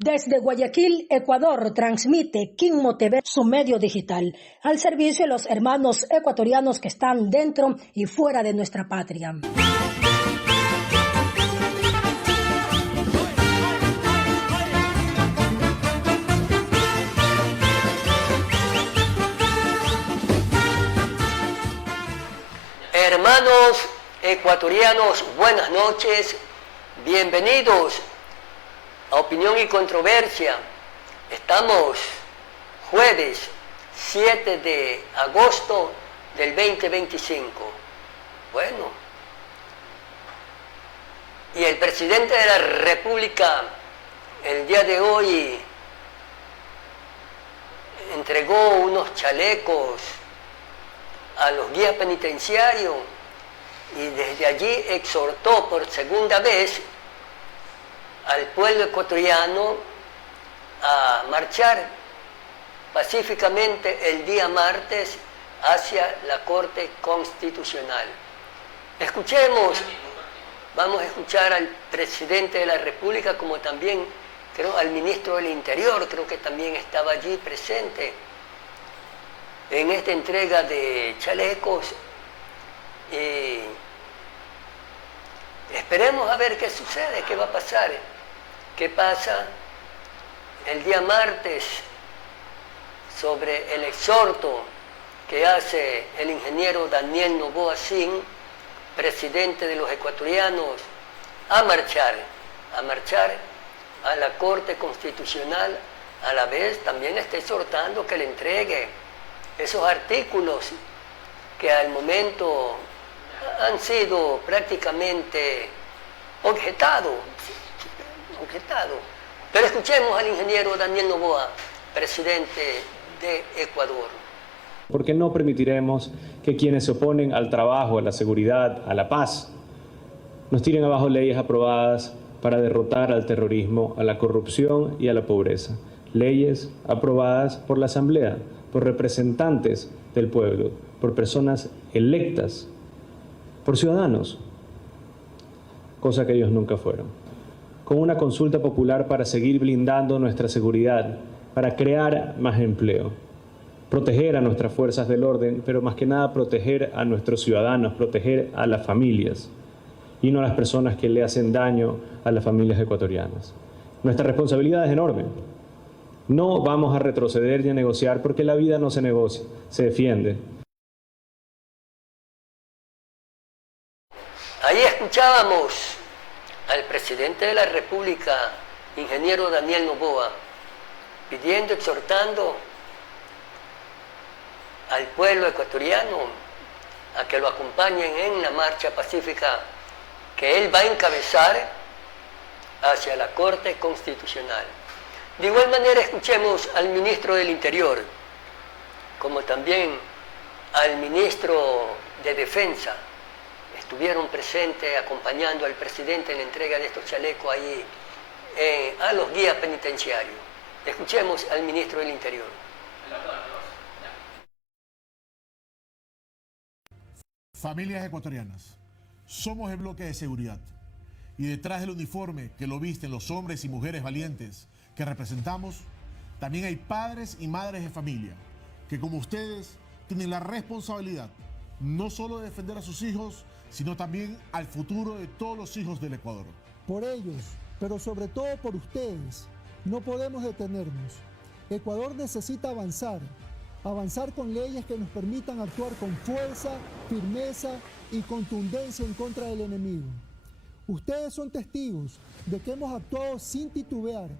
Desde Guayaquil, Ecuador, transmite Quimmo TV, su medio digital, al servicio de los hermanos ecuatorianos que están dentro y fuera de nuestra patria. Hermanos ecuatorianos, buenas noches, bienvenidos a Opinión y Controversia. Estamos jueves 7 de agosto del 2025. Bueno, y el presidente de la República el día de hoy entregó unos chalecos a los guías penitenciarios y desde allí exhortó por segunda vez al pueblo ecuatoriano a marchar pacíficamente el día martes hacia la Corte Constitucional. Escuchemos, vamos a escuchar al presidente de la República, como también creo al ministro del Interior, creo que también estaba allí presente en esta entrega de chalecos. Esperemos a ver qué sucede, qué va a pasar, qué pasa el día martes sobre el exhorto que hace el ingeniero Daniel Noboa Sin, presidente de los ecuatorianos, a marchar a la Corte Constitucional. A la vez también está exhortando que le entregue esos artículos que al momento han sido prácticamente objetados. Pero escuchemos al ingeniero Daniel Noboa, presidente de Ecuador. Porque no permitiremos que quienes se oponen al trabajo, a la seguridad, a la paz, nos tiren abajo leyes aprobadas para derrotar al terrorismo, a la corrupción y a la pobreza. Leyes aprobadas por la Asamblea, por representantes del pueblo, por personas electas, por ciudadanos, cosa que ellos nunca fueron. Con una consulta popular para seguir blindando nuestra seguridad, para crear más empleo, proteger a nuestras fuerzas del orden, pero más que nada proteger a nuestros ciudadanos, proteger a las familias y no a las personas que le hacen daño a las familias ecuatorianas. Nuestra responsabilidad es enorme. No vamos a retroceder ni a negociar porque la vida no se negocia, se defiende. Ahí escuchábamos al presidente de la República, ingeniero Daniel Noboa, pidiendo, exhortando al pueblo ecuatoriano a que lo acompañen en la marcha pacífica que él va a encabezar hacia la Corte Constitucional. De igual manera escuchemos al ministro del Interior, como también al ministro de Defensa. Estuvieron presentes acompañando al presidente en la entrega de estos chalecos ahí a los guías penitenciarios. Escuchemos al ministro del Interior. Familias ecuatorianas, somos el bloque de seguridad y detrás del uniforme que lo visten los hombres y mujeres valientes que representamos, también hay padres y madres de familia que, como ustedes, tienen la responsabilidad no solo de defender a sus hijos, sino también al futuro de todos los hijos del Ecuador. Por ellos, pero sobre todo por ustedes, no podemos detenernos. Ecuador necesita avanzar con leyes que nos permitan actuar con fuerza, firmeza y contundencia en contra del enemigo. Ustedes son testigos de que hemos actuado sin titubear,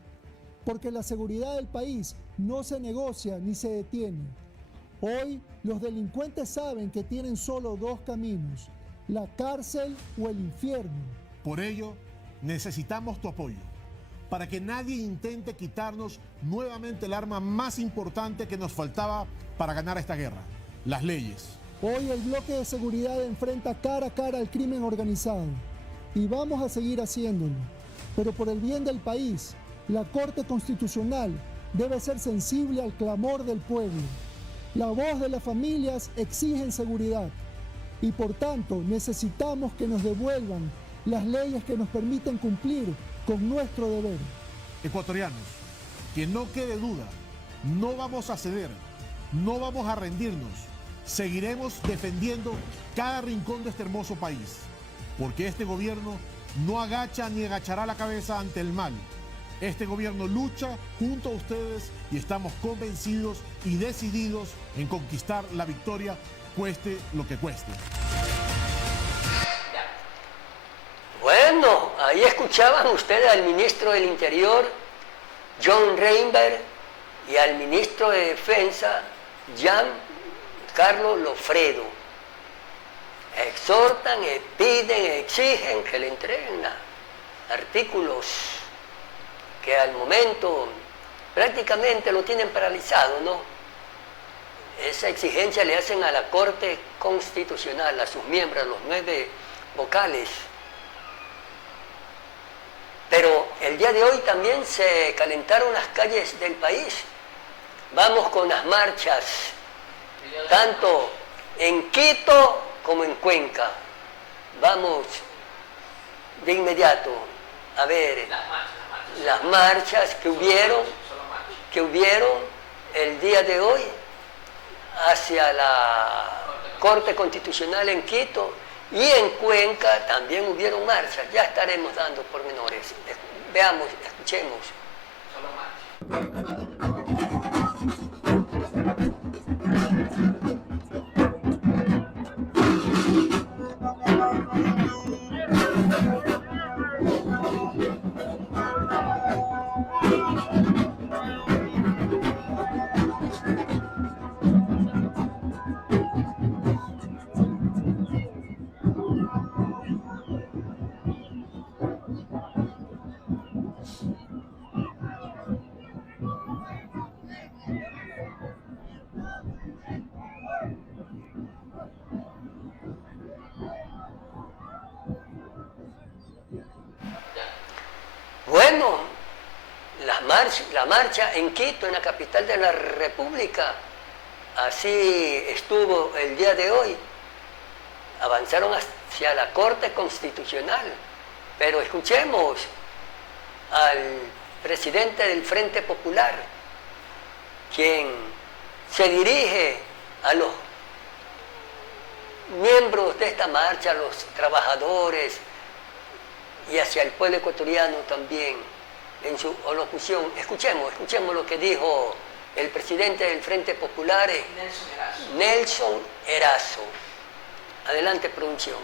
porque la seguridad del país no se negocia ni se detiene. Hoy los delincuentes saben que tienen solo dos caminos: la cárcel o el infierno. Por ello, necesitamos tu apoyo, para que nadie intente quitarnos nuevamente el arma más importante que nos faltaba para ganar esta guerra: las leyes. Hoy el bloque de seguridad enfrenta cara a cara al crimen organizado y vamos a seguir haciéndolo. Pero por el bien del país, la Corte Constitucional debe ser sensible al clamor del pueblo. La voz de las familias exige seguridad y por tanto necesitamos que nos devuelvan las leyes que nos permiten cumplir con nuestro deber. Ecuatorianos, que no quede duda, no vamos a ceder, no vamos a rendirnos. Seguiremos defendiendo cada rincón de este hermoso país, porque este gobierno no agacha ni agachará la cabeza ante el mal. Este gobierno lucha junto a ustedes y estamos convencidos y decididos en conquistar la victoria, cueste lo que cueste. Bueno, ahí escuchaban ustedes al ministro del Interior, John Reinberg, y al ministro de Defensa, Giancarlo Lofredo. Exhortan, piden, exigen que le entreguen artículos que al momento prácticamente lo tienen paralizado, ¿no? Esa exigencia le hacen a la Corte Constitucional, a sus miembros, a los 9 vocales. Pero el día de hoy también se calentaron las calles del país. Vamos con las marchas, tanto en Quito como en Cuenca. Vamos de inmediato a ver las marchas que hubieron el día de hoy hacia la Corte Constitucional en Quito. Y en Cuenca también hubieron marchas, ya estaremos dando pormenores. Veamos, escuchemos. Bueno, la marcha en Quito, en la capital de la República, así estuvo el día de hoy. Avanzaron hacia la Corte Constitucional, pero escuchemos al presidente del Frente Popular, quien se dirige a los miembros de esta marcha, a los trabajadores, y hacia el pueblo ecuatoriano también, en su locución. Escuchemos lo que dijo el presidente del Frente Popular, Nelson Erazo. Adelante, producción.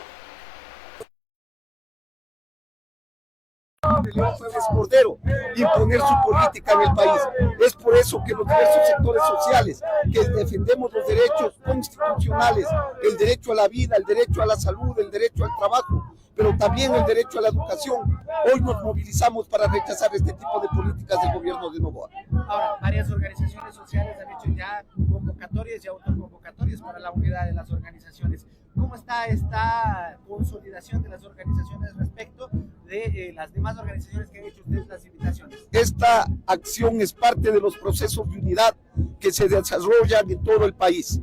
León Febres Cordero, imponer su política en el país. Es por eso que los diversos sectores sociales que defendemos los derechos constitucionales, el derecho a la vida, el derecho a la salud, el derecho al trabajo, pero también el derecho a la educación, hoy nos movilizamos para rechazar este tipo de políticas del gobierno de Noboa. Ahora, varias organizaciones sociales han hecho ya convocatorias y autoconvocatorias para la unidad de las organizaciones. ¿Cómo está esta consolidación de las organizaciones respecto de las demás organizaciones que han hecho ustedes las invitaciones? Esta acción es parte de los procesos de unidad que se desarrollan en todo el país.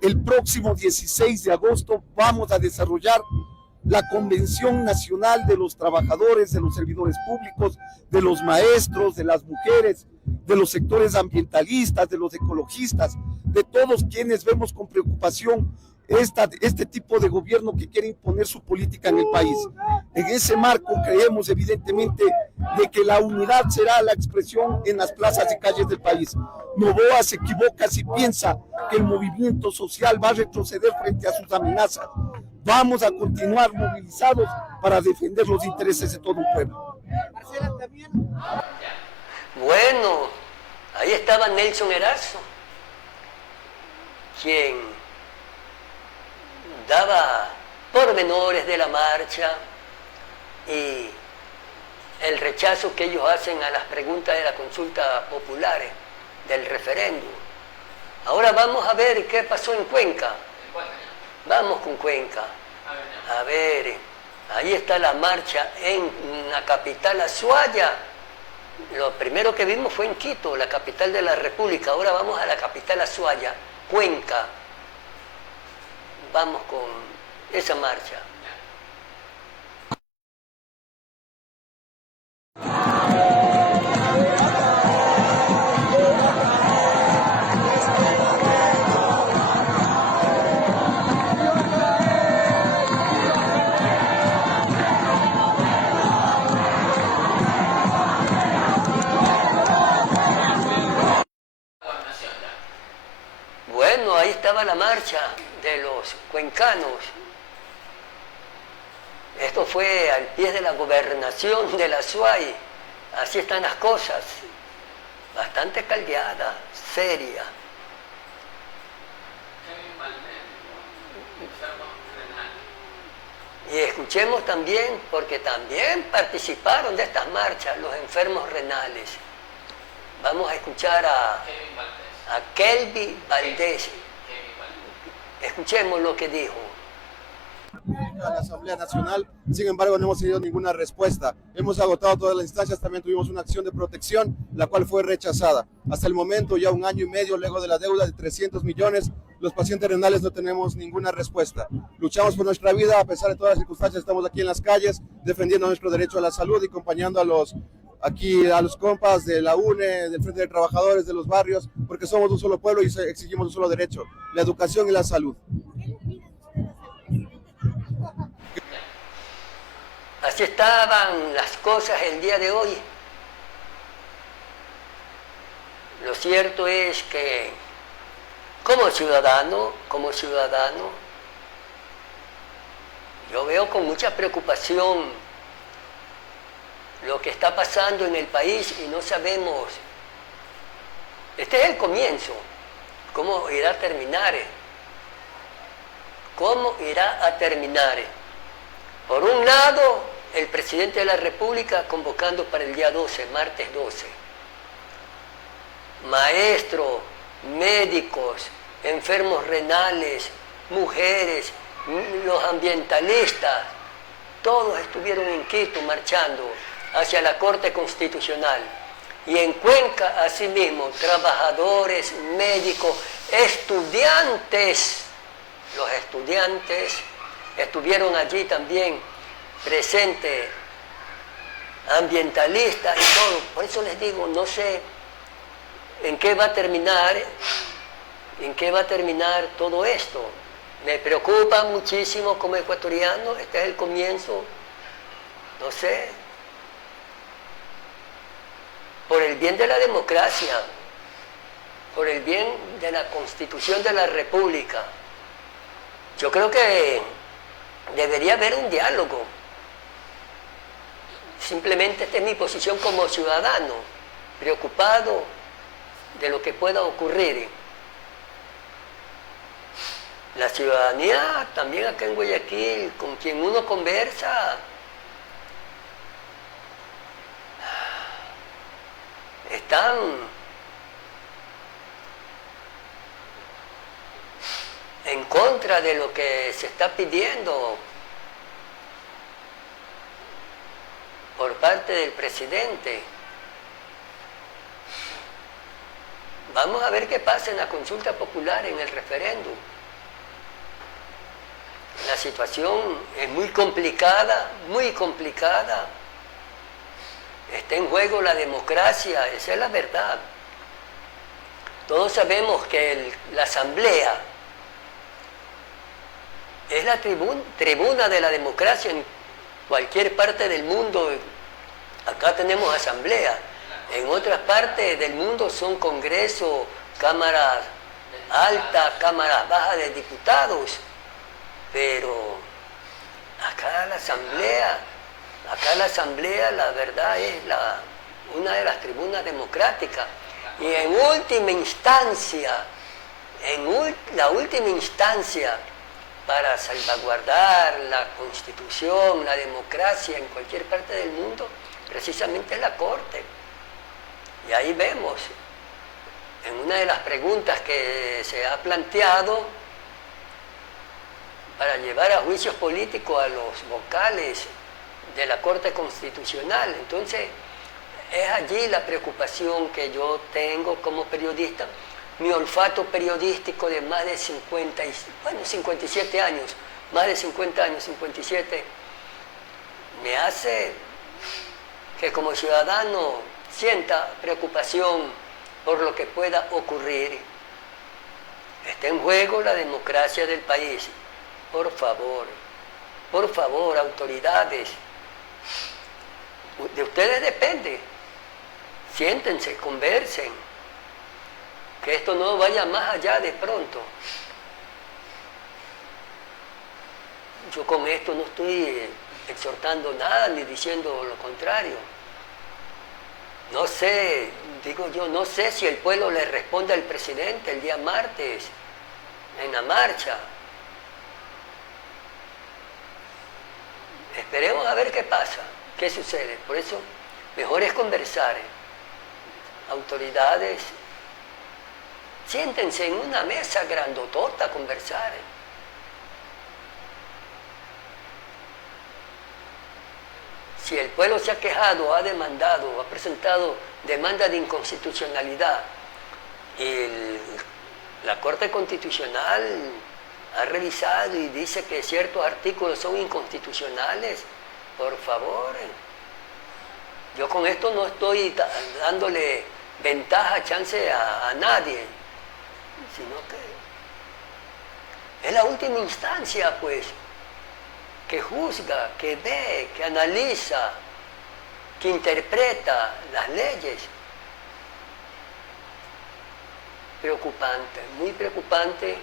El próximo 16 de agosto vamos a desarrollar la Convención Nacional de los Trabajadores, de los Servidores Públicos, de los maestros, de las mujeres, de los sectores ambientalistas, de los ecologistas, de todos quienes vemos con preocupación este tipo de gobierno que quiere imponer su política en el país. En ese marco creemos evidentemente de que la unidad será la expresión en las plazas y calles del país. Noboa se equivoca si piensa que el movimiento social va a retroceder frente a sus amenazas. Vamos a continuar movilizados para defender los intereses de todo un pueblo. Marcela, también. Bueno, ahí estaba Nelson Erazo, quien daba pormenores de la marcha y el rechazo que ellos hacen a las preguntas de la consulta popular, del referéndum. Ahora vamos a ver qué pasó en Cuenca. Vamos con Cuenca. A ver, ahí está la marcha en la capital Azuaya. Lo primero que vimos fue en Quito, la capital de la República. Ahora vamos a la capital Azuaya, Cuenca. Vamos con esa marcha. ahí estaba la marcha de los cuencanos. Esto fue al pie de la gobernación de la SUAY. Así están las cosas. Bastante caldeada, seria. Y escuchemos también, porque también participaron de estas marchas los enfermos renales. Vamos a escuchar a Kelvin Valdés. Escuchemos lo que dijo. A la Asamblea Nacional, sin embargo no hemos tenido ninguna respuesta. Hemos agotado todas las instancias, también tuvimos una acción de protección, la cual fue rechazada. Hasta el momento, ya 1 año y medio luego de la deuda de 300 millones, los pacientes renales no tenemos ninguna respuesta. Luchamos por nuestra vida, a pesar de todas las circunstancias, estamos aquí en las calles, defendiendo nuestro derecho a la salud y acompañando a los compas de la UNE, del Frente de Trabajadores, de los barrios, porque somos un solo pueblo y exigimos un solo derecho, la educación y la salud. Así estaban las cosas el día de hoy. Lo cierto es que como ciudadano, yo veo con mucha preocupación lo que está pasando en el país y no sabemos. Este es el comienzo. ¿Cómo irá a terminar? ¿Cómo irá a terminar? Por un lado, el presidente de la República convocando para el día 12, martes 12. Maestros, médicos, enfermos renales, mujeres, los ambientalistas, todos estuvieron en Quito marchando hacia la Corte Constitucional. Y en Cuenca, asimismo, trabajadores, médicos, estudiantes. Los estudiantes estuvieron allí también presentes, ambientalistas y todo. Por eso les digo, no sé en qué va a terminar todo esto. Me preocupa muchísimo como ecuatoriano, este es el comienzo, no sé, por el bien de la democracia, por el bien de la Constitución de la República. Yo creo que debería haber un diálogo. Simplemente esta es mi posición como ciudadano, preocupado de lo que pueda ocurrir. La ciudadanía también acá en Guayaquil, con quien uno conversa, están en contra de lo que se está pidiendo por parte del presidente. Vamos a ver qué pasa en la consulta popular, en el referéndum. La situación es muy complicada, muy complicada. Está en juego la democracia, esa es la verdad. Todos sabemos que la Asamblea es la tribuna de la democracia en cualquier parte del mundo. Acá tenemos asamblea. En otras partes del mundo son congresos, cámaras altas, cámaras bajas de diputados. Pero acá la asamblea, la verdad es una de las tribunas democráticas. Y en última instancia, la última instancia, para salvaguardar la Constitución, la democracia en cualquier parte del mundo, precisamente es la Corte. Y ahí vemos, en una de las preguntas que se ha planteado, para llevar a juicios políticos a los vocales de la Corte Constitucional. Entonces, es allí la preocupación que yo tengo como periodista. Mi olfato periodístico de más de 57 años, más de 50 años, 57, me hace que como ciudadano sienta preocupación por lo que pueda ocurrir. Está en juego la democracia del país. Por favor, autoridades, de ustedes depende. Siéntense, conversen. que esto no vaya más allá de pronto. Yo con esto no estoy exhortando nada ni diciendo lo contrario. No sé, digo yo, no sé si el pueblo le responde al presidente el día martes en la marcha. Esperemos a ver qué pasa, qué sucede. Por eso, mejor es conversar. Autoridades, siéntense en una mesa grandotota a conversar. Si el pueblo se ha quejado, ha demandado, ha presentado demanda de inconstitucionalidad y la Corte Constitucional ha revisado y dice que ciertos artículos son inconstitucionales, por favor. Yo con esto no estoy dándole ventaja, chance a nadie, sino que es la última instancia, pues, que juzga, que ve, que analiza, que interpreta las leyes. Preocupante, muy preocupante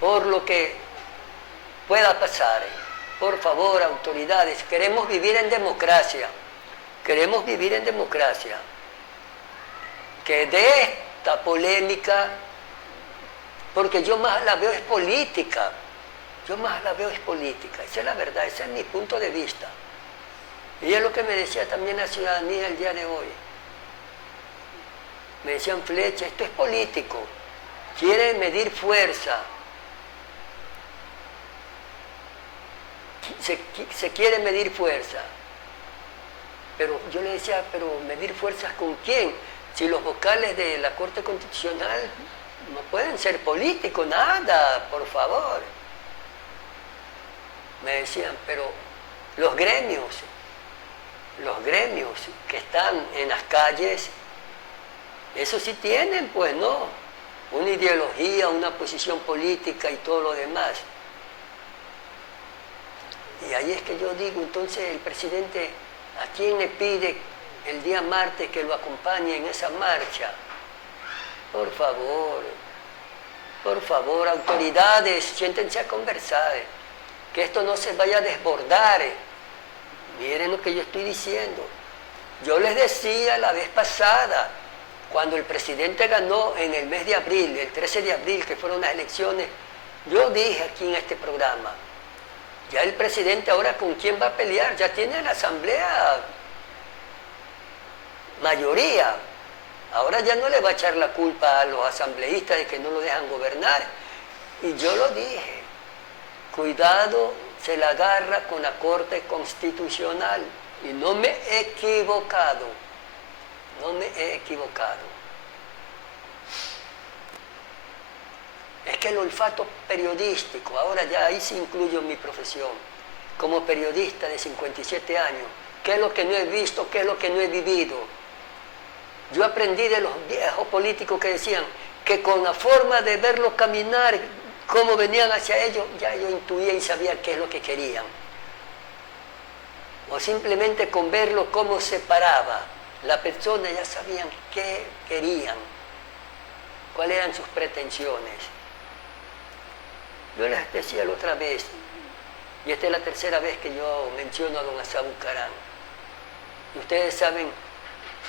por lo que pueda pasar. Por favor, autoridades, queremos vivir en democracia. Queremos vivir en democracia. Que de esta polémica, porque yo más la veo es política. Yo más la veo es política, esa es la verdad, ese es mi punto de vista. Y es lo que me decía también la ciudadanía el día de hoy. Me decían, Flecha, esto es político, quieren medir fuerza. Se quiere medir fuerza. Pero yo le decía, pero medir fuerzas ¿con quién? Si los vocales de la Corte Constitucional no pueden ser políticos, nada, por favor. Me decían, pero los gremios que están en las calles, eso sí tienen, pues, ¿no? Una ideología, una posición política y todo lo demás. Y ahí es que yo digo, entonces el presidente, ¿a quién le pide el día martes que lo acompañe en esa marcha? Por favor, autoridades, siéntense a conversar. Que esto no se vaya a desbordar. Miren lo que yo estoy diciendo. Yo les decía la vez pasada, cuando el presidente ganó en el mes de abril, el 13 de abril, que fueron las elecciones, yo dije aquí en este programa, ya el presidente ahora con quién va a pelear, ya tiene la asamblea mayoría. Ahora ya no le va a echar la culpa a los asambleístas de que no lo dejan gobernar. Y yo lo dije. Cuidado, se la agarra con la Corte Constitucional. Y no me he equivocado. Es que el olfato periodístico, ahora ya ahí sí incluyo mi profesión, como periodista de 57 años, ¿qué es lo que no he visto? ¿Qué es lo que no he vivido? Yo aprendí de los viejos políticos que decían que con la forma de verlos caminar, cómo venían hacia ellos, ya yo intuía y sabía qué es lo que querían. O simplemente con verlo cómo se paraba, la persona ya sabían qué querían, cuáles eran sus pretensiones. Yo les decía la otra vez, y esta es la tercera vez que yo menciono a don Asa Bucarán. Y ustedes saben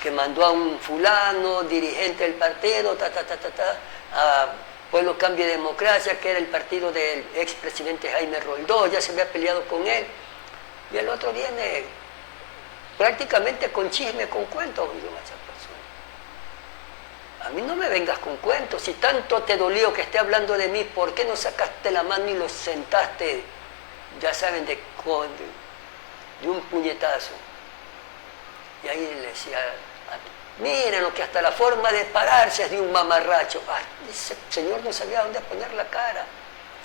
que mandó a un fulano, dirigente del partido, a Pueblo Cambio y Democracia, que era el partido del expresidente Jaime Roldó, ya se había peleado con él. Y el otro viene prácticamente con chisme, con cuentos. Y yo, esa persona, a mí no me vengas con cuentos. Si tanto te dolió que esté hablando de mí, ¿por qué no sacaste la mano y lo sentaste, ya saben, de un puñetazo? Y ahí le decía, miren lo que hasta la forma de pararse es de un mamarracho. Ese señor no sabía dónde poner la cara.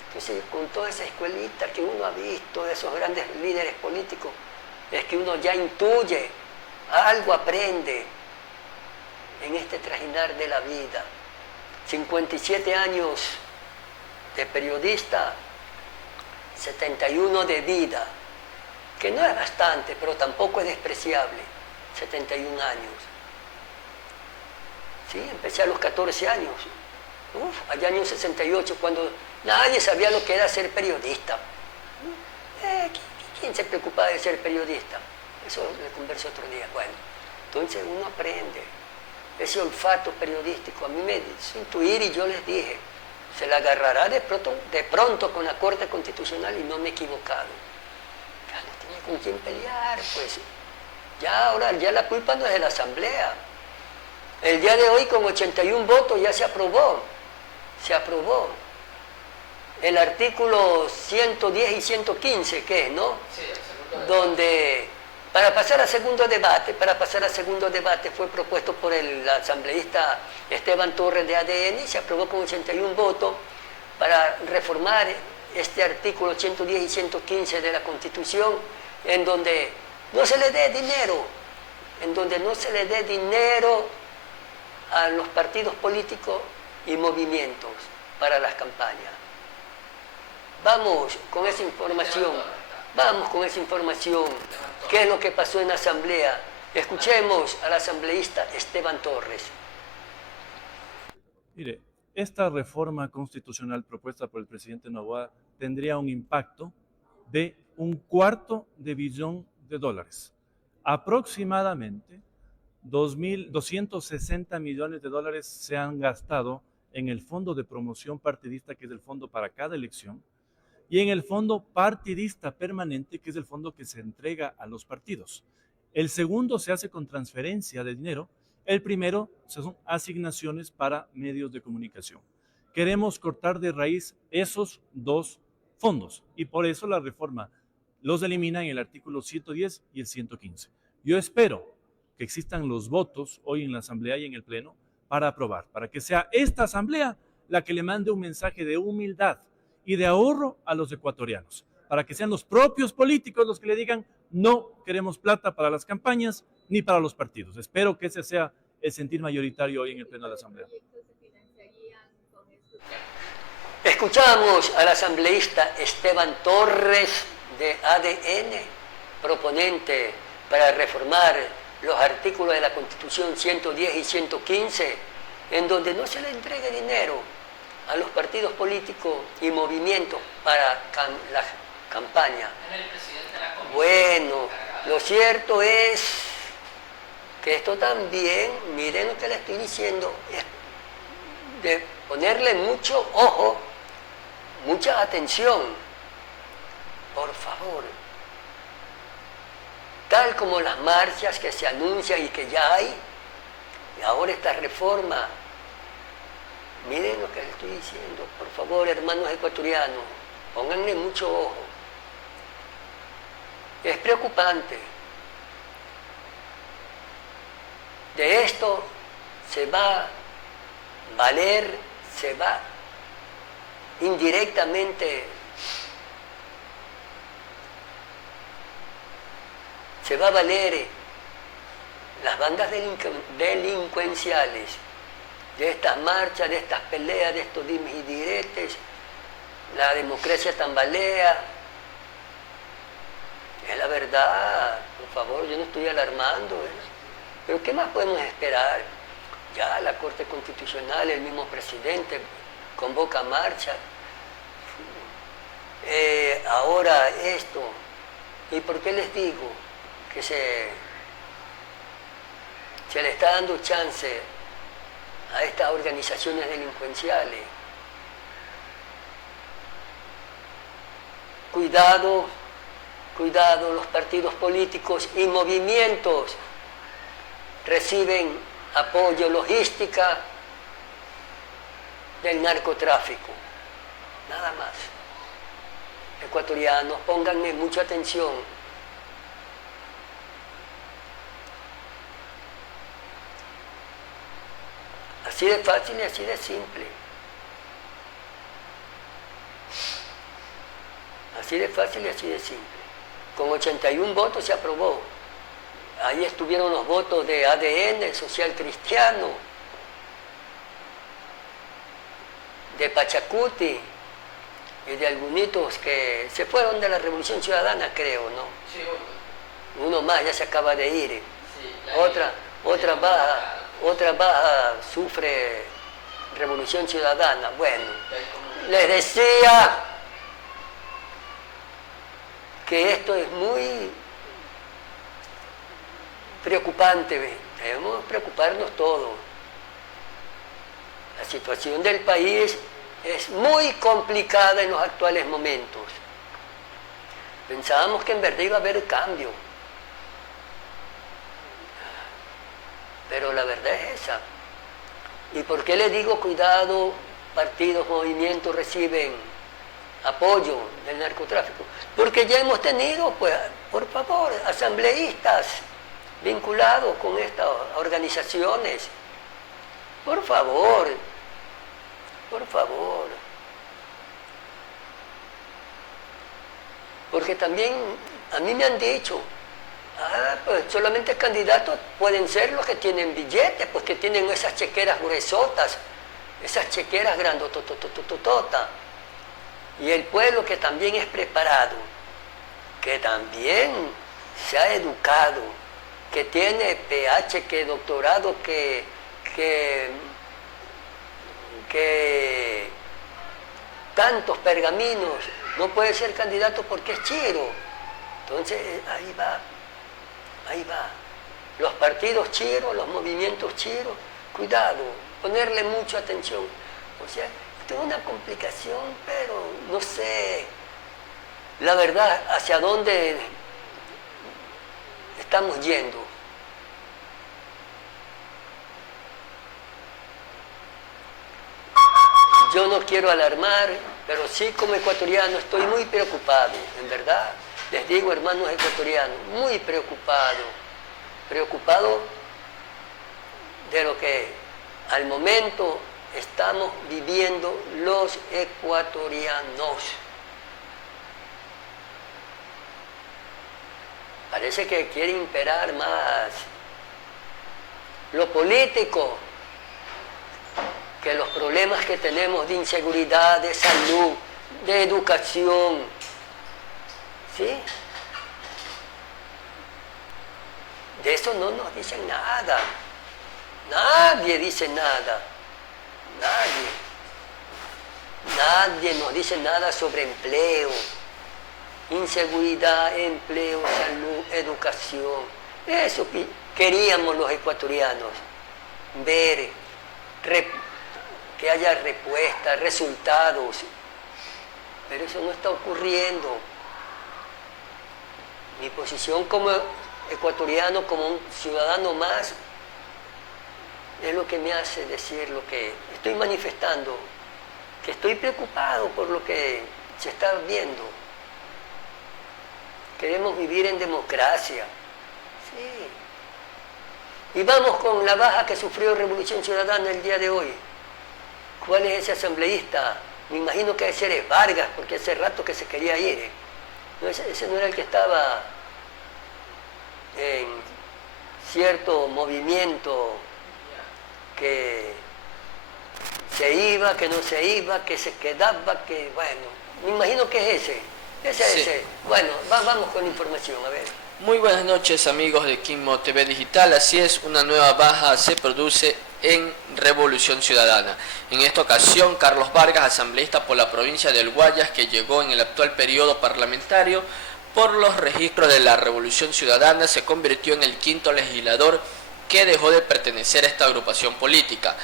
Entonces, con toda esa escuelita que uno ha visto de esos grandes líderes políticos, es que uno ya intuye, algo aprende en este trajinar de la vida. 57 años de periodista, 71 de vida, que no es bastante, pero tampoco es despreciable. 71 años. Sí, empecé a los 14 años. Allá en el 68, cuando nadie sabía lo que era ser periodista. ¿Quién se preocupaba de ser periodista? Eso le converso otro día. Bueno, entonces uno aprende. Ese olfato periodístico a mí me hizo intuir y yo les dije, se la agarrará de pronto con la Corte Constitucional y no me he equivocado. Ya no tenía con quién pelear, pues. Ahora la culpa no es de la Asamblea. El día de hoy con 81 votos ya se aprobó. Se aprobó. El artículo 110 y 115, ¿qué es, no? Sí, el segundo debate. Donde para pasar a segundo debate fue propuesto por el asambleísta Esteban Torres de ADN y se aprobó con 81 votos para reformar este artículo 110 y 115 de la Constitución, en donde no se le dé dinero, a los partidos políticos y movimientos para las campañas. Vamos con esa información. ¿Qué es lo que pasó en la Asamblea? Escuchemos al asambleísta Esteban Torres. Mire, esta reforma constitucional propuesta por el presidente Noboa tendría un impacto de $1/4 billón. Aproximadamente 260 millones de dólares se han gastado en el fondo de promoción partidista, que es el fondo para cada elección, y en el fondo partidista permanente, que es el fondo que se entrega a los partidos. El segundo se hace con transferencia de dinero, el primero son asignaciones para medios de comunicación. Queremos cortar de raíz esos dos fondos y por eso la reforma los elimina en el artículo 110 y el 115. Yo espero que existan los votos hoy en la Asamblea y en el Pleno para aprobar, para que sea esta Asamblea la que le mande un mensaje de humildad y de ahorro a los ecuatorianos, para que sean los propios políticos los que le digan no queremos plata para las campañas ni para los partidos. Espero que ese sea el sentir mayoritario hoy en el Pleno de la Asamblea. Escuchamos al asambleísta Esteban Torres de ADN, proponente para reformar los artículos de la Constitución 110 y 115, en donde no se le entregue dinero a los partidos políticos y movimientos para la campaña. Bueno, lo cierto es que esto también, miren lo que le estoy diciendo, es de ponerle mucho ojo, mucha atención, por favor. Tal como las marchas que se anuncian y que ya hay, y ahora esta reforma, miren lo que les estoy diciendo, por favor, hermanos ecuatorianos, pónganle mucho ojo. Es preocupante. De esto se va indirectamente, se va a valer las bandas delincuenciales de estas marchas, de estas peleas, de estos dimes y diretes. La democracia tambalea. Es la verdad, por favor, yo no estoy alarmando, pero ¿qué más podemos esperar? Ya la Corte Constitucional, el mismo presidente convoca marcha. Ahora esto. ¿Y por qué les digo que se le está dando chance a estas organizaciones delincuenciales? Cuidado, los partidos políticos y movimientos reciben apoyo logística del narcotráfico. Nada más. Ecuatorianos, pónganme mucha atención. Así de fácil y así de simple. Así de fácil y así de simple. Con 81 votos se aprobó. Ahí estuvieron los votos de ADN, Social Cristiano, de Pachacuti y de algunos que se fueron de la Revolución Ciudadana, creo, ¿no? Sí, uno más ya se acaba de ir. Sí, otra baja. otra baja sufre Revolución Ciudadana. Bueno, les decía que esto es muy preocupante, debemos preocuparnos todos. La situación del país es muy complicada en los actuales momentos. Pensábamos que en verdad iba a haber cambio, pero la verdad es esa. ¿Y por qué les digo cuidado? Partidos, movimientos reciben apoyo del narcotráfico, porque ya hemos tenido, pues, por favor, asambleístas vinculados con estas organizaciones. Por favor, por favor. Porque también a mí me han dicho, pues solamente candidatos pueden ser los que tienen billetes, pues que tienen esas chequeras gruesotas, esas chequeras grandototototototas. Y el pueblo que también es preparado, que también se ha educado, que tiene PH, que doctorado, que tantos pergaminos, no puede ser candidato porque es chiro. Entonces, ahí va. Los partidos chiros, los movimientos chiros, cuidado, ponerle mucha atención. O sea, esto es una complicación, pero no sé, la verdad, hacia dónde estamos yendo. Yo no quiero alarmar, pero sí como ecuatoriano estoy muy preocupado, en verdad. Les digo, hermanos ecuatorianos, muy preocupado de lo que al momento estamos viviendo los ecuatorianos. Parece que quiere imperar más lo político que los problemas que tenemos de inseguridad, de salud, de educación. ¿Sí? De eso no nos dicen nada. Nadie dice nada. Nadie nos dice nada sobre empleo, inseguridad, empleo, salud, educación. Eso queríamos los ecuatorianos, ver que haya respuestas, resultados. Pero eso no está ocurriendo. Mi posición como ecuatoriano, como un ciudadano más, es lo que me hace decir lo que estoy manifestando, que estoy preocupado por lo que se está viendo. Queremos vivir en democracia, sí. Y vamos con la baja que sufrió Revolución Ciudadana el día de hoy. ¿Cuál es ese asambleísta? Me imagino que ese es Vargas, porque hace rato que se quería ir. No, ese no era el que estaba en cierto movimiento que se iba, que no se iba, que se quedaba, que bueno, me imagino que es ese. Ese. Bueno, vamos con la información, a ver. Muy buenas noches, amigos de Quimmo TV Digital. Así es, una nueva baja se produce en Revolución Ciudadana. En esta ocasión, Carlos Vargas, asambleísta por la provincia del Guayas, que llegó en el actual periodo parlamentario por los registros de la Revolución Ciudadana, se convirtió en el quinto legislador que dejó de pertenecer a esta agrupación política.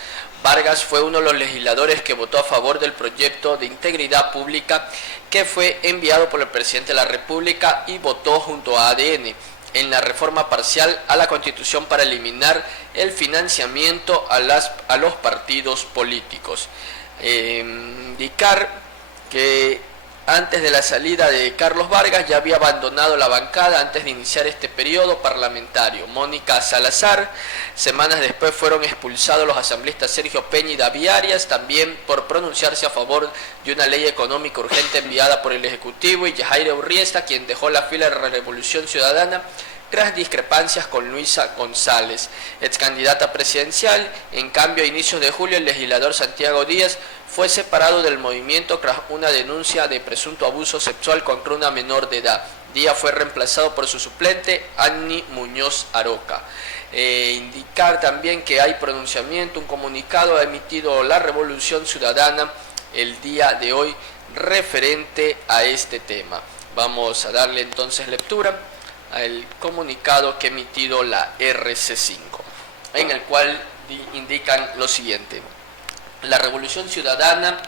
Vargas fue uno de los legisladores que votó a favor del proyecto de integridad pública que fue enviado por el presidente de la República y votó junto a ADN en la reforma parcial a la Constitución para eliminar el financiamiento a los partidos políticos. Indicar que antes de la salida de Carlos Vargas ya había abandonado la bancada antes de iniciar este periodo parlamentario Mónica Salazar. Semanas después fueron expulsados los asambleístas Sergio Peña y David Arias, también por pronunciarse a favor de una ley económica urgente enviada por el Ejecutivo, y Yajaira Urriesta, quien dejó la fila de Revolución Ciudadana tras discrepancias con Luisa González, ex candidata presidencial. En cambio, a inicios de julio, el legislador Santiago Díaz fue separado del movimiento tras una denuncia de presunto abuso sexual contra una menor de edad. Díaz fue reemplazado por su suplente, Annie Muñoz Aroca. Indicar también que hay pronunciamiento, un comunicado ha emitido la Revolución Ciudadana el día de hoy referente a este tema. Vamos a darle entonces lectura al comunicado que ha emitido la RC5, en el cual indican lo siguiente. La Revolución Ciudadana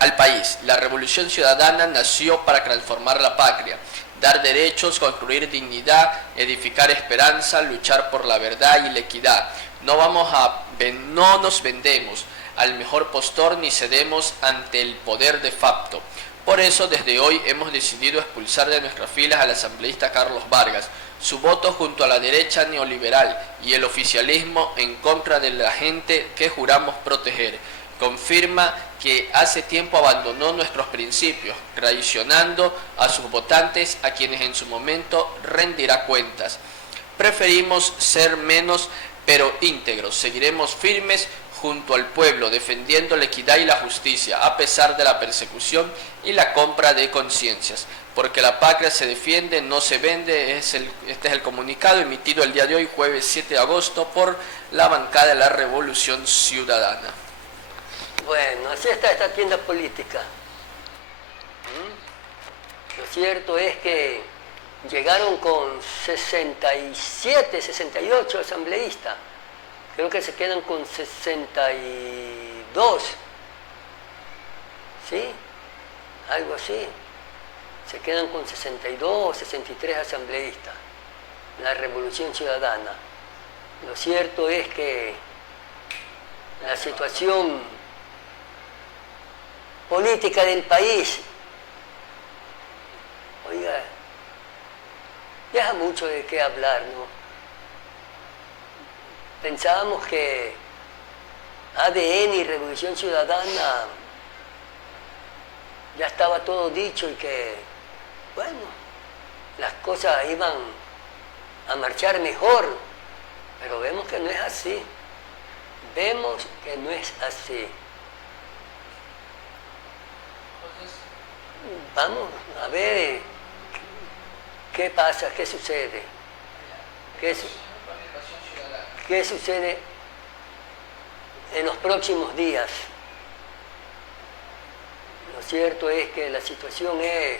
al país. La Revolución Ciudadana nació para transformar la patria, dar derechos, construir dignidad, edificar esperanza, luchar por la verdad y la equidad. No nos vendemos al mejor postor ni cedemos ante el poder de facto. Por eso desde hoy hemos decidido expulsar de nuestras filas al asambleísta Carlos Vargas. Su voto junto a la derecha neoliberal y el oficialismo en contra de la gente que juramos proteger. Confirma que hace tiempo abandonó nuestros principios, traicionando a sus votantes a quienes en su momento rendirá cuentas. Preferimos ser menos pero íntegros. Seguiremos firmes junto al pueblo, defendiendo la equidad y la justicia, a pesar de la persecución y la compra de conciencias. Porque la patria se defiende, no se vende. Este es el comunicado emitido el día de hoy, jueves 7 de agosto, por la bancada de la Revolución Ciudadana. Bueno, así está esta tienda política. Lo cierto es que llegaron con 67, 68 asambleístas. Creo que se quedan con 62. ¿Sí? Algo así. Se quedan con 62, 63 asambleístas. La Revolución Ciudadana. Lo cierto es que la situación política del país, oiga, deja mucho de qué hablar, ¿no? Pensábamos que ADN y Revolución Ciudadana ya estaba todo dicho y que, bueno, las cosas iban a marchar mejor, pero vemos que no es así. Vemos que no es así. Vamos a ver qué pasa, qué sucede. ¿Qué sucede en los próximos días? Lo cierto es que la situación es...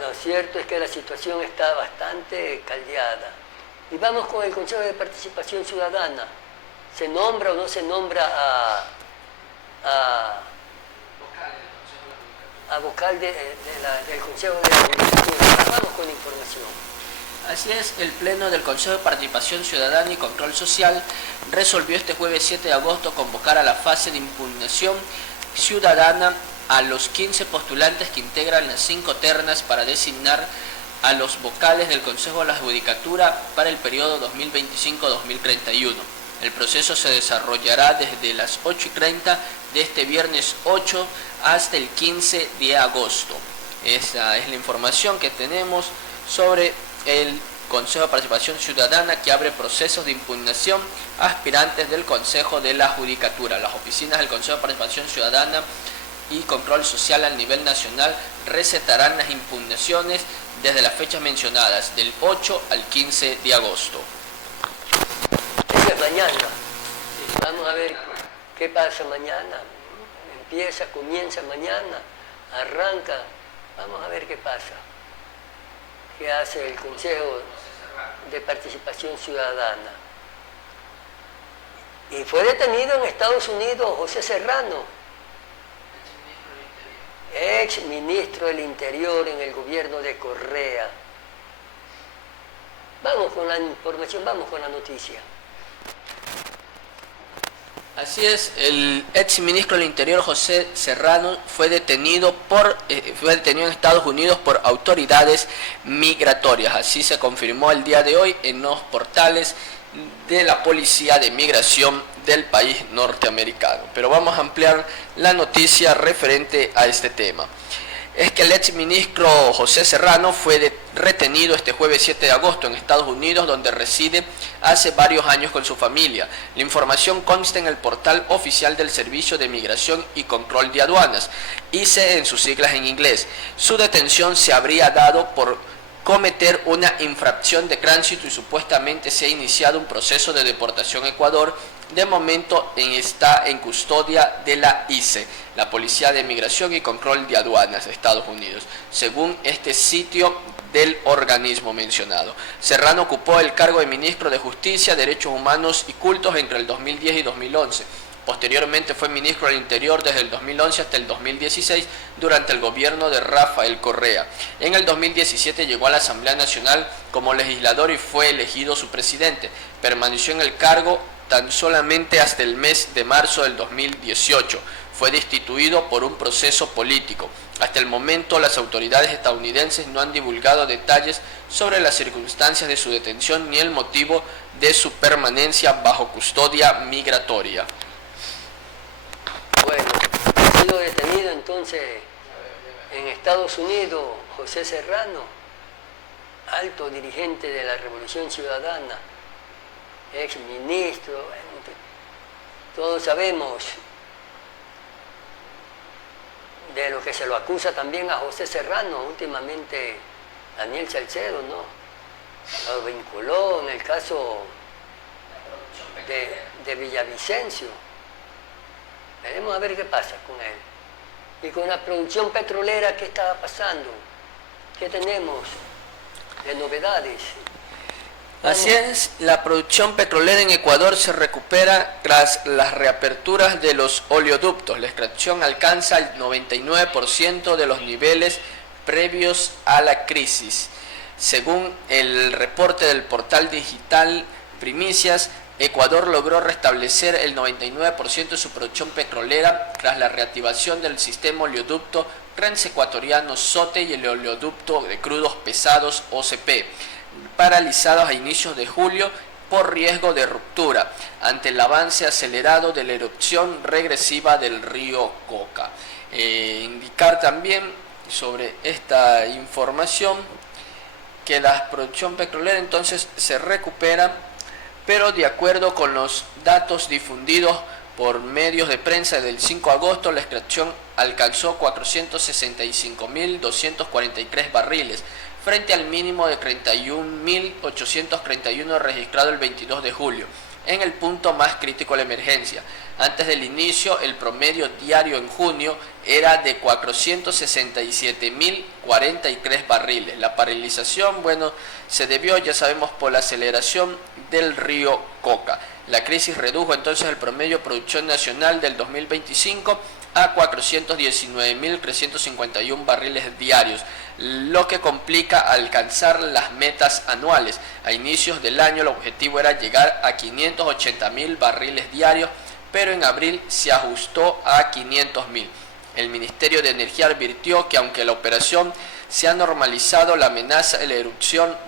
Lo cierto es que la situación está bastante caldeada. Y vamos con el Consejo de Participación Ciudadana. ¿Se nombra o no se nombra a vocal del Consejo de la Judicatura? Vamos con la información. Así es, el Pleno del Consejo de Participación Ciudadana y Control Social resolvió este jueves 7 de agosto convocar a la fase de impugnación ciudadana a los 15 postulantes que integran las 5 ternas para designar a los vocales del Consejo de la Judicatura para el periodo 2025-2031. El proceso se desarrollará desde las 8:30 de este viernes 8 hasta el 15 de agosto. Esa es la información que tenemos sobre el Consejo de Participación Ciudadana, que abre procesos de impugnación a aspirantes del Consejo de la Judicatura. Las oficinas del Consejo de Participación Ciudadana y Control Social a nivel nacional recetarán las impugnaciones desde las fechas mencionadas, del 8 al 15 de agosto. Eso es mañana. Vamos a ver qué pasa mañana. Comienza mañana, arranca. Vamos a ver qué pasa. ¿Qué hace el Consejo de Participación Ciudadana? Y fue detenido en Estados Unidos José Serrano, ex ministro del Interior en el gobierno de Correa. Vamos con la información, vamos con la noticia. Así es, el ex ministro del Interior José Serrano fue detenido en Estados Unidos por autoridades migratorias. Así se confirmó el día de hoy en los portales de la Policía de Migración del país norteamericano. Pero vamos a ampliar la noticia referente a este tema. Es que el ex ministro José Serrano fue retenido este jueves 7 de agosto en Estados Unidos, donde reside hace varios años con su familia. La información consta en el portal oficial del Servicio de Migración y Control de Aduanas, ICE en sus siglas en inglés. Su detención se habría dado por cometer una infracción de tránsito y supuestamente se ha iniciado un proceso de deportación a Ecuador. De momento está en custodia de la ICE, la Policía de Migración y Control de Aduanas de Estados Unidos, según este sitio del organismo mencionado. Serrano ocupó el cargo de ministro de Justicia, Derechos Humanos y Cultos entre el 2010 y 2011. Posteriormente fue ministro del Interior desde el 2011 hasta el 2016 durante el gobierno de Rafael Correa. En el 2017 llegó a la Asamblea Nacional como legislador y fue elegido su presidente. Permaneció en el cargo tan solamente hasta el mes de marzo del 2018. Fue destituido por un proceso político. Hasta el momento las autoridades estadounidenses no han divulgado detalles sobre las circunstancias de su detención ni el motivo de su permanencia bajo custodia migratoria. Bueno, ha sido detenido entonces en Estados Unidos José Serrano, alto dirigente de la Revolución Ciudadana, ex ministro. Todos sabemos de lo que se lo acusa también a José Serrano, últimamente Daniel Salcedo, ¿no? Lo vinculó en el caso de Villavicencio. Veremos a ver qué pasa con él. Y con la producción petrolera, ¿qué estaba pasando? ¿Qué tenemos de novedades? Así es, la producción petrolera en Ecuador se recupera tras las reaperturas de los oleoductos. La extracción alcanza el 99% de los niveles previos a la crisis. Según el reporte del portal digital Primicias, Ecuador logró restablecer el 99% de su producción petrolera tras la reactivación del sistema oleoducto transecuatoriano SOTE y el oleoducto de crudos pesados OCP, paralizados a inicios de julio por riesgo de ruptura ante el avance acelerado de la erupción regresiva del río Coca. Indicar también sobre esta información que la producción petrolera entonces se recupera, pero de acuerdo con los datos difundidos por medios de prensa del 5 de agosto, la extracción alcanzó 465.243 barriles, frente al mínimo de 31.831 registrado el 22 de julio, en el punto más crítico de la emergencia. Antes del inicio, el promedio diario en junio era de 467.043 barriles. La paralización, se debió, ya sabemos, por la aceleración del río Coca. La crisis redujo entonces el promedio de producción nacional del 2025 a 419.351 barriles diarios, lo que complica alcanzar las metas anuales. A inicios del año el objetivo era llegar a 580.000 barriles diarios, pero en abril se ajustó a 500.000. El Ministerio de Energía advirtió que aunque la operación se ha normalizado, la amenaza de la erosión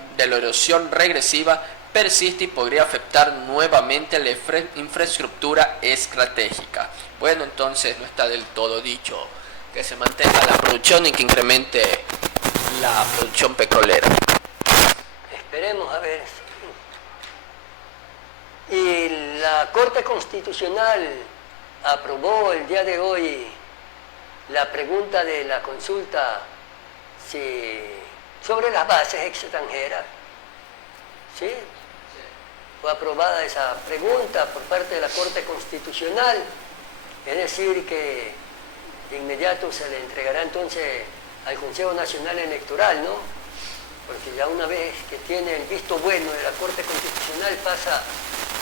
regresiva persiste y podría afectar nuevamente la infraestructura estratégica. Entonces no está del todo dicho que se mantenga la producción y que incremente la producción petrolera. Esperemos a ver. Y la Corte Constitucional aprobó el día de hoy la pregunta de la consulta sobre las bases extranjeras. ¿Sí? Fue aprobada esa pregunta por parte de la Corte Constitucional, es decir, que de inmediato se le entregará entonces al Consejo Nacional Electoral, ¿no? Porque ya una vez que tiene el visto bueno de la Corte Constitucional pasa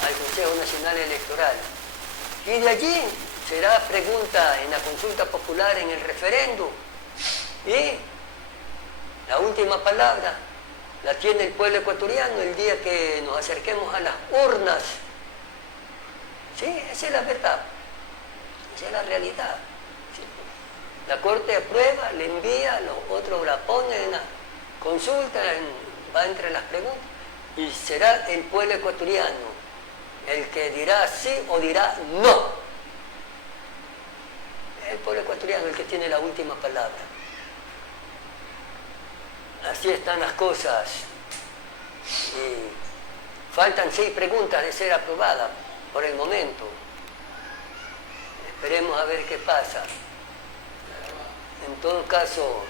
al Consejo Nacional Electoral. Y de allí será pregunta en la consulta popular, en el referendo. Y la última palabra la tiene el pueblo ecuatoriano el día que nos acerquemos a las urnas. Sí, esa es la verdad, esa es la realidad. Sí. La Corte aprueba, le envía, los otros la ponen en la consulta, va entre las preguntas, y será el pueblo ecuatoriano el que dirá sí o dirá no. El pueblo ecuatoriano el que tiene la última palabra. Así están las cosas. Y faltan 6 preguntas de ser aprobadas por el momento. Esperemos a ver qué pasa. En todo caso,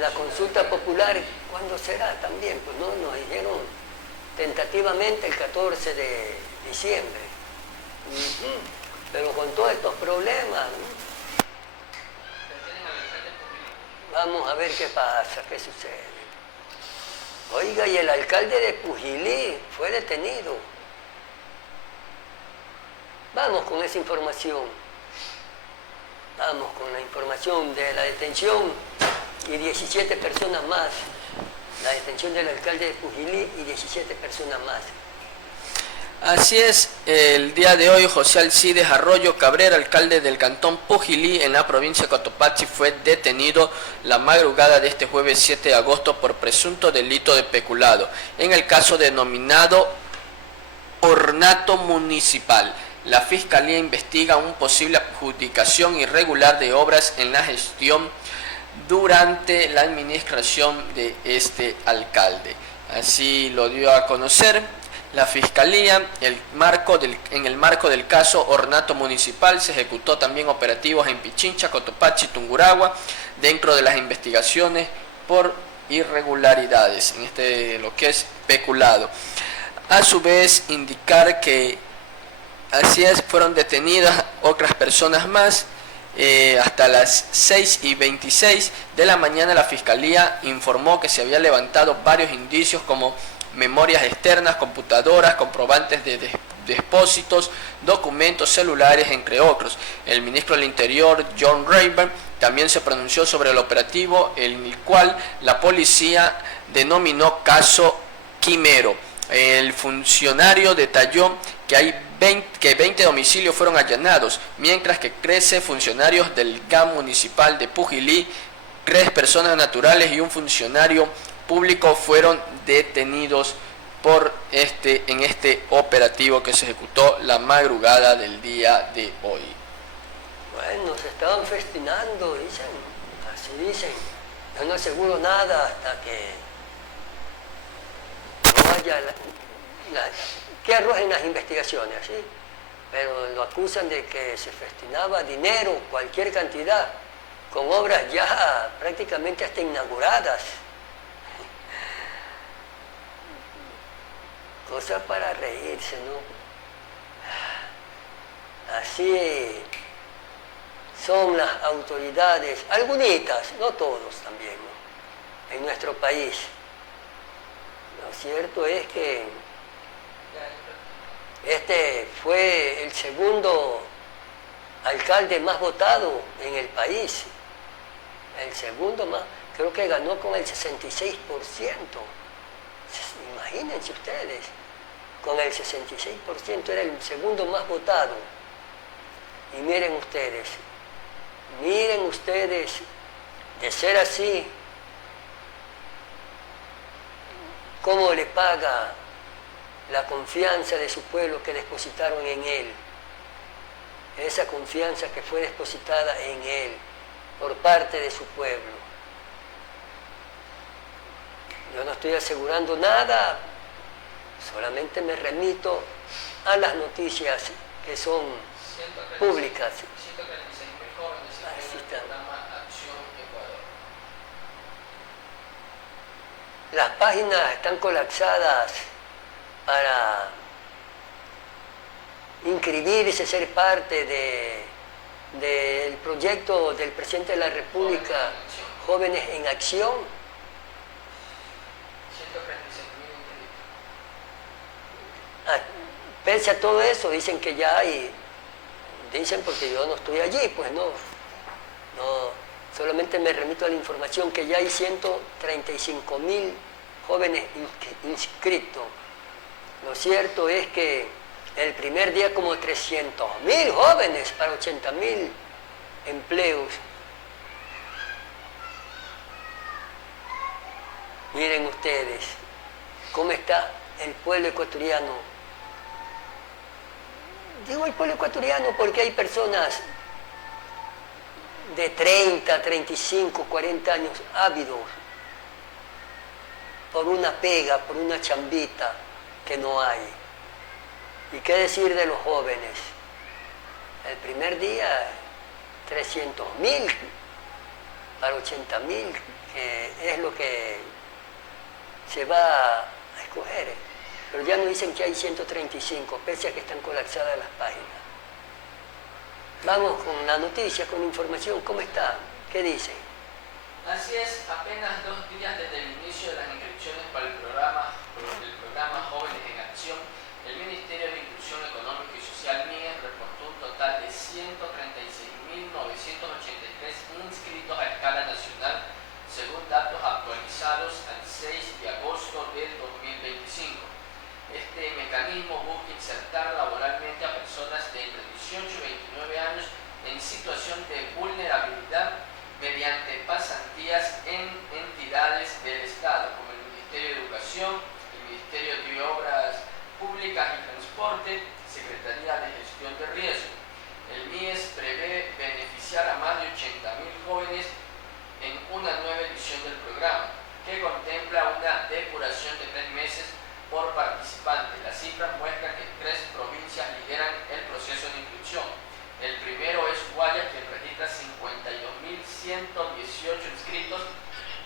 la consulta popular, ¿cuándo será también? Pues no, nos dijeron tentativamente el 14 de diciembre. Pero con todos estos problemas, vamos a ver qué pasa, qué sucede. Oiga, y el alcalde de Pujilí fue detenido. Vamos con esa información. Vamos con la información de la detención y 17 personas más. La detención del alcalde de Pujilí y 17 personas más. Así es, el día de hoy José Alcides Arroyo Cabrera, alcalde del cantón Pujilí en la provincia de Cotopaxi, fue detenido la madrugada de este jueves 7 de agosto por presunto delito de peculado, en el caso denominado ornato municipal. La Fiscalía investiga una posible adjudicación irregular de obras en la gestión durante la administración de este alcalde. Así lo dio a conocer la Fiscalía. En el marco del caso ornato municipal se ejecutó también operativos en Pichincha, Cotopaxi, Tungurahua, dentro de las investigaciones por irregularidades en lo que es peculado. A su vez, indicar que así es, fueron detenidas otras personas más. Hasta las 6:26 de la mañana la Fiscalía informó que se había levantado varios indicios como memorias externas, computadoras, comprobantes de depósitos, documentos celulares, entre otros. El ministro del Interior, John Rayburn, también se pronunció sobre el operativo, el cual la policía denominó caso Quimero. El funcionario detalló que 20 domicilios fueron allanados, mientras que 13 funcionarios del GAM municipal de Pujilí, 3 personas naturales y un funcionario público fueron detenidos en este operativo que se ejecutó la madrugada del día de hoy. Bueno, se estaban festinando, dicen, así dicen. Yo no aseguro nada hasta que no haya que arrojen las investigaciones, ¿sí? Pero lo acusan de que se festinaba dinero, cualquier cantidad, con obras ya prácticamente hasta inauguradas. Cosa para reírse, ¿no? Así son las autoridades, algunitas, no todos también, ¿no?, en nuestro país. Lo cierto es que este fue el segundo alcalde más votado en el país. El segundo más, creo que ganó con el 66%. Imagínense ustedes, con el 66% era el segundo más votado. Y miren ustedes, de ser así, cómo le paga la confianza de su pueblo que depositaron en él. Esa confianza que fue depositada en él por parte de su pueblo. Yo no estoy asegurando nada, solamente me remito a las noticias que son públicas. Así está. Las páginas están colapsadas para inscribirse, ser parte del proyecto del presidente de la República, Jóvenes en Acción. Pese a todo eso, dicen que ya hay, dicen porque yo no estoy allí, pues no, solamente me remito a la información que ya hay 135.000 jóvenes inscritos. Lo cierto es que el primer día como 300.000 jóvenes para 80.000 empleos. Miren ustedes cómo está el pueblo ecuatoriano. Digo el pueblo ecuatoriano porque hay personas de 30, 35, 40 años ávidos por una pega, por una chambita que no hay. ¿Y qué decir de los jóvenes? El primer día 300.000 para 80.000 es lo que se va a escoger. Pero ya nos dicen que hay 135, pese a que están colapsadas las páginas. Vamos con la noticia, con la información. ¿Cómo está? ¿Qué dice? Así es, apenas 2 días desde el inicio de las inscripciones para el programa Jóvenes en Acción, el Ministerio de Inclusión Económica y Social MIE reportó un total de 136.983 inscritos a escala nacional, según datos actualizados al 6 de agosto del 2025. Este mecanismo busca insertar laboralmente a personas de entre 18 y 29 años en situación de vulnerabilidad mediante pasantías en entidades del Estado, como el Ministerio de Educación, el Ministerio de Obras Públicas y Transporte, Secretaría de Gestión de Riesgo. El MIES prevé beneficiar a más de 80.000 jóvenes en una nueva edición del programa, que contempla una depuración de 3 meses por participante. Las cifras muestran que 3 provincias lideran el proceso de inscripción. El primero es Guayas, quien registra 52.118 inscritos,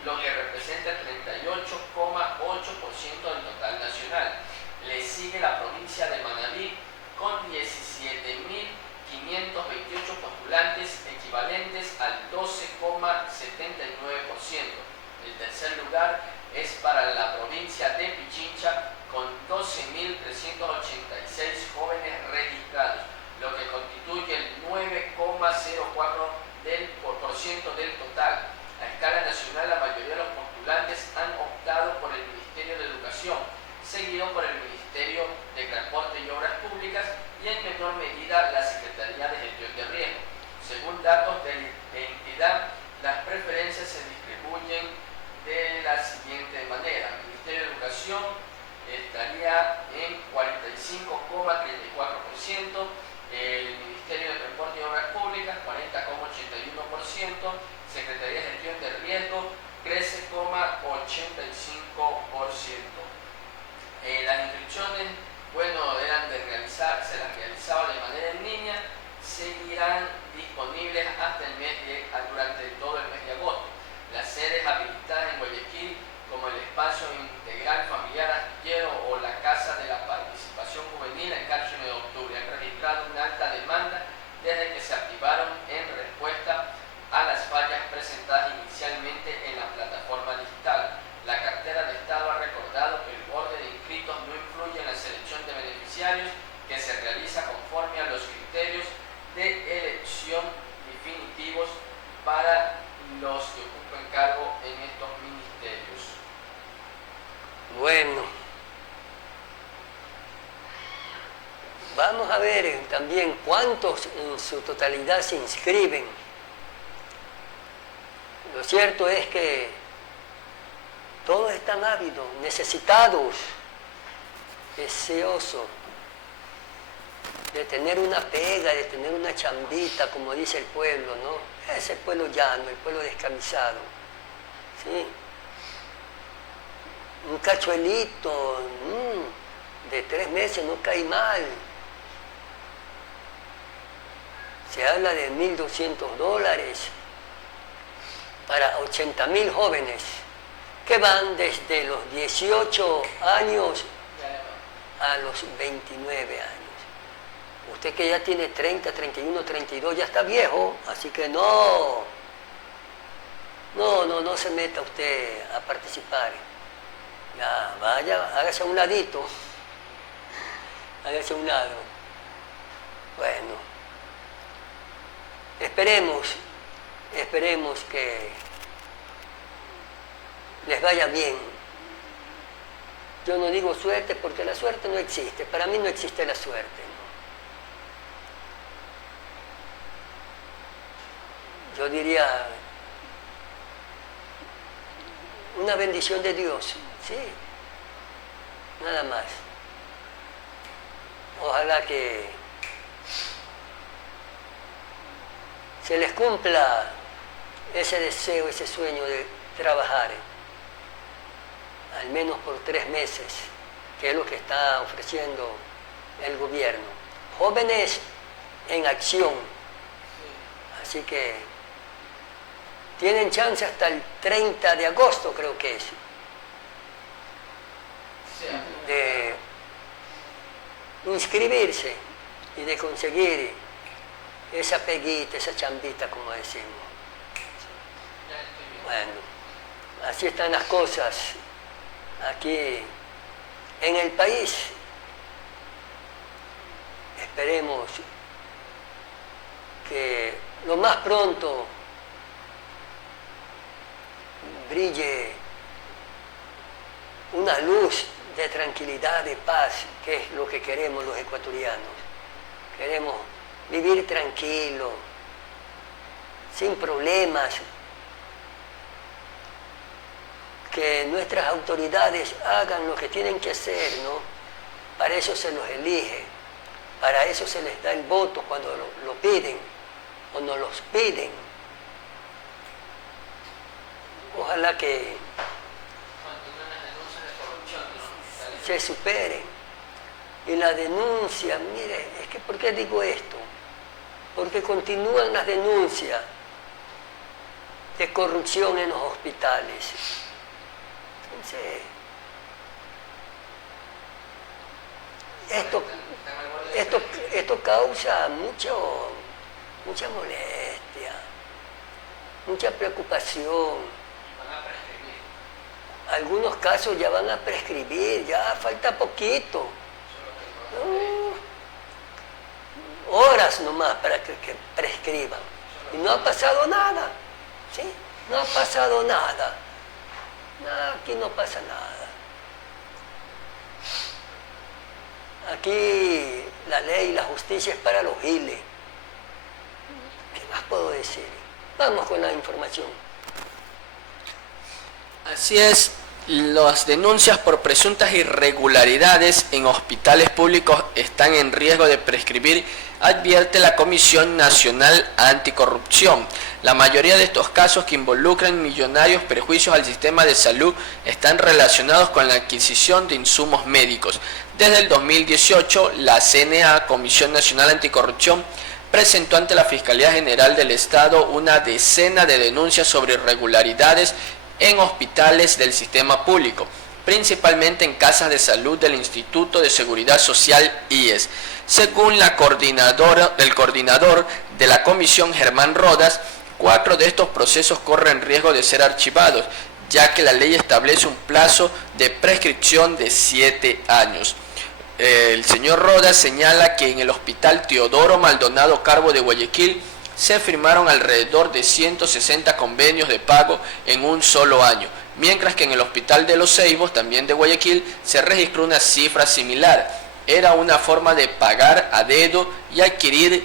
lo que representa el 38,8% del total nacional. Le sigue la provincia de Manabí con 17.528 postulantes, equivalentes al 12,79%. El tercer lugar es para la provincia de Pichincha con 12.386 jóvenes registrados, lo que constituye el 9,04% del total. A escala nacional, la mayoría de los postulantes han optado por el Ministerio de Educación, seguido por el Ministerio de Transporte y Obras Públicas y en menor medida la Secretaría de Gestión de Riesgo. Según datos de entidad, las preferencias se distribuyen de la siguiente manera. El Ministerio de Educación estaría en 45,34%, el Ministerio de Transporte y Obras Públicas 40,81%, Secretaría de Gestión de Riesgo 13,85%. Las inscripciones, se las realizaba de manera en línea, seguirán disponibles durante todo el mes de agosto. Las sedes habilitadas en Guayaquil, como el Espacio Integral Familiar Astillero o la Casa de la Participación Juvenil en Cárcel de Octubre, han registrado una alta demanda desde que se activaron en respuesta a las fallas presentadas inicialmente en la plataforma digital. La cartera de Estado ha recordado que el orden de inscritos no influye en la selección de beneficiarios, que se realiza conforme a los criterios de elección definitivos para los que ocupen cargo en estos ministerios. Bueno, vamos a ver también cuántos en su totalidad se inscriben. Lo cierto es que todos están ávidos, necesitados, deseosos de tener una pega, de tener una chambita, como dice el pueblo, ¿no? Ese pueblo llano, el pueblo descamisado, ¿sí? Un cachuelito de 3 meses no cae mal. Se habla de $1.200 para 80.000 jóvenes que van desde los 18 años a los 29 años. Usted que ya tiene 30, 31, 32, ya está viejo, así que no se meta usted a participar. Ya, vaya, hágase a un ladito, hágase a un lado. Bueno, esperemos que les vaya bien. Yo no digo suerte porque la suerte no existe, para mí no existe la suerte, ¿no? Yo diría una bendición de Dios, sí, nada más. Ojalá que se les cumpla ese deseo, ese sueño de trabajar, al menos por 3 meses, que es lo que está ofreciendo el gobierno. Jóvenes en acción. Así que tienen chance hasta el 30 de agosto, creo que es, de inscribirse y de conseguir esa peguita, esa chambita, como decimos. Bueno, así están las cosas aquí en el país. Esperemos que lo más pronto brille una luz de tranquilidad, de paz, que es lo que queremos los ecuatorianos. Queremos vivir tranquilo, sin problemas, que nuestras autoridades hagan lo que tienen que hacer, ¿no? Para eso se los elige, para eso se les da el voto cuando lo piden o nos los piden. Ojalá que se superen. Y la denuncia, mire, es que ¿por qué digo esto? Porque continúan las denuncias de corrupción en los hospitales. Entonces, esto causa mucha molestia, mucha preocupación. Algunos casos ya van a prescribir, ya falta poquito. Horas nomás para que prescriban. Y no ha pasado nada, ¿sí? No ha pasado nada. Aquí no pasa nada. Aquí la ley y la justicia es para los giles. ¿Qué más puedo decir? Vamos con la información. Así es, las denuncias por presuntas irregularidades en hospitales públicos están en riesgo de prescribir, advierte la Comisión Nacional Anticorrupción. La mayoría de estos casos que involucran millonarios perjuicios al sistema de salud están relacionados con la adquisición de insumos médicos. Desde el 2018, la CNA, Comisión Nacional Anticorrupción, presentó ante la Fiscalía General del Estado una decena de denuncias sobre irregularidades en hospitales del sistema público, principalmente en casas de salud del Instituto de Seguridad Social IES. Según el coordinador de la comisión, Germán Rodas, 4 de estos procesos corren riesgo de ser archivados, ya que la ley establece un plazo de prescripción de 7 años. El señor Rodas señala que en el Hospital Teodoro Maldonado Carbo de Guayaquil se firmaron alrededor de 160 convenios de pago en un solo año, mientras que en el Hospital de los Ceibos, también de Guayaquil, se registró una cifra similar. Era una forma de pagar a dedo y adquirir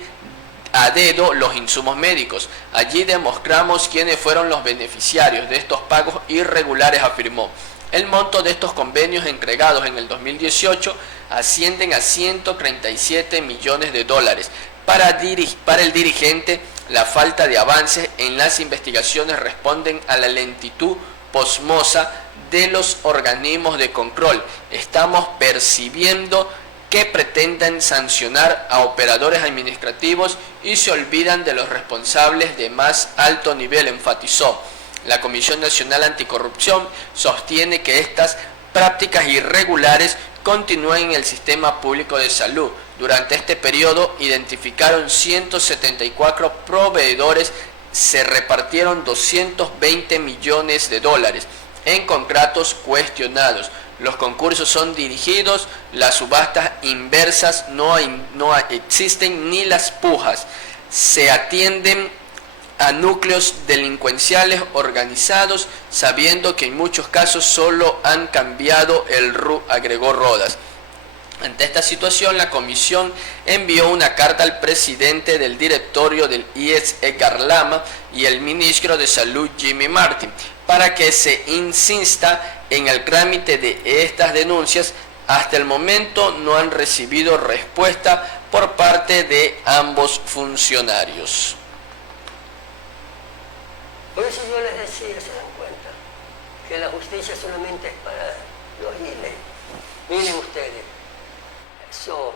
a dedo los insumos médicos. Allí demostramos quiénes fueron los beneficiarios de estos pagos irregulares, afirmó. El monto de estos convenios entregados en el 2018 ascienden a 137 millones de dólares. Para el dirigente, la falta de avances en las investigaciones responden a la lentitud posmosa de los organismos de control. Estamos percibiendo que pretenden sancionar a operadores administrativos y se olvidan de los responsables de más alto nivel, enfatizó. La Comisión Nacional Anticorrupción sostiene que estas prácticas irregulares continúan en el sistema público de salud. Durante este periodo identificaron 174 proveedores, se repartieron 220 millones de dólares en contratos cuestionados. Los concursos son dirigidos, las subastas inversas no existen, ni las pujas. Se atienden a núcleos delincuenciales organizados, sabiendo que en muchos casos solo han cambiado el RU, agregó Rodas. Ante esta situación, la comisión envió una carta al presidente del directorio del IES, Edgar Lama, y el ministro de Salud, Jimmy Martin, para que se insista en el trámite de estas denuncias. Hasta el momento no han recibido respuesta por parte de ambos funcionarios. Por eso yo les decía, se dan cuenta, que la justicia solamente es para los giles. Miren ustedes, eso,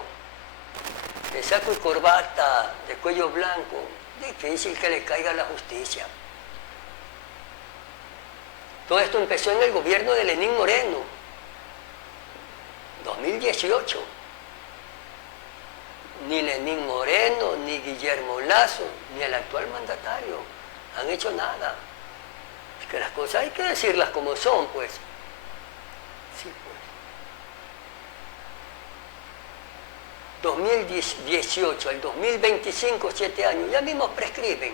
de saco y corbata, de cuello blanco, difícil que le caiga la justicia. Todo esto empezó en el gobierno de Lenín Moreno, 2018. Ni Lenín Moreno, ni Guillermo Lasso, ni el actual mandatario han hecho nada. Es que las cosas hay que decirlas como son, pues. Sí, pues. 2018 al 2025, 7 años, ya mismo prescriben.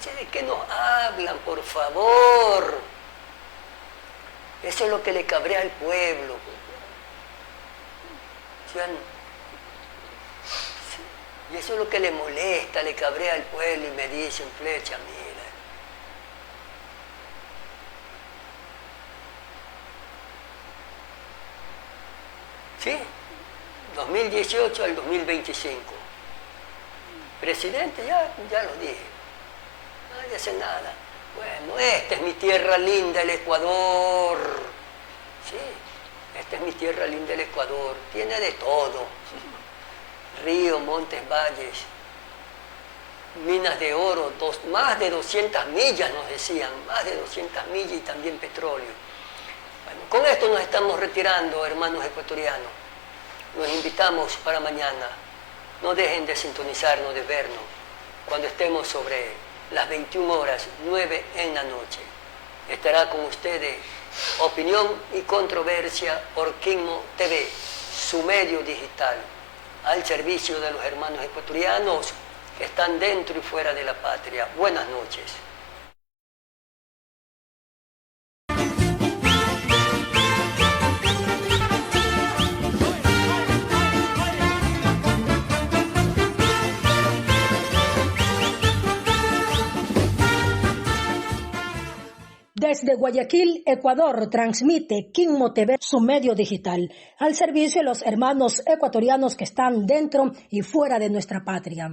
¿De qué nos hablan, por favor? Eso es lo que le cabrea al pueblo. Y eso es lo que le molesta, le cabrea al pueblo y me dicen, Flecha, mira. ¿Sí? 2018 al 2025. Presidente, ya lo dije. Nadie hace nada. Bueno, esta es mi tierra linda, el Ecuador. Sí, esta es mi tierra linda, el Ecuador. Tiene de todo. Ríos, montes, valles, minas de oro, más de 200 millas nos decían, más de 200 millas y también petróleo. Bueno, con esto nos estamos retirando, hermanos ecuatorianos. Los invitamos para mañana. No dejen de sintonizarnos, de vernos, cuando estemos sobre las 21 horas, 9 en la noche. Estará con ustedes Opinión y Controversia por Quimmo TV, su medio digital, al servicio de los hermanos ecuatorianos que están dentro y fuera de la patria. Buenas noches. Desde Guayaquil, Ecuador, transmite Quimmo TV, su medio digital, al servicio de los hermanos ecuatorianos que están dentro y fuera de nuestra patria.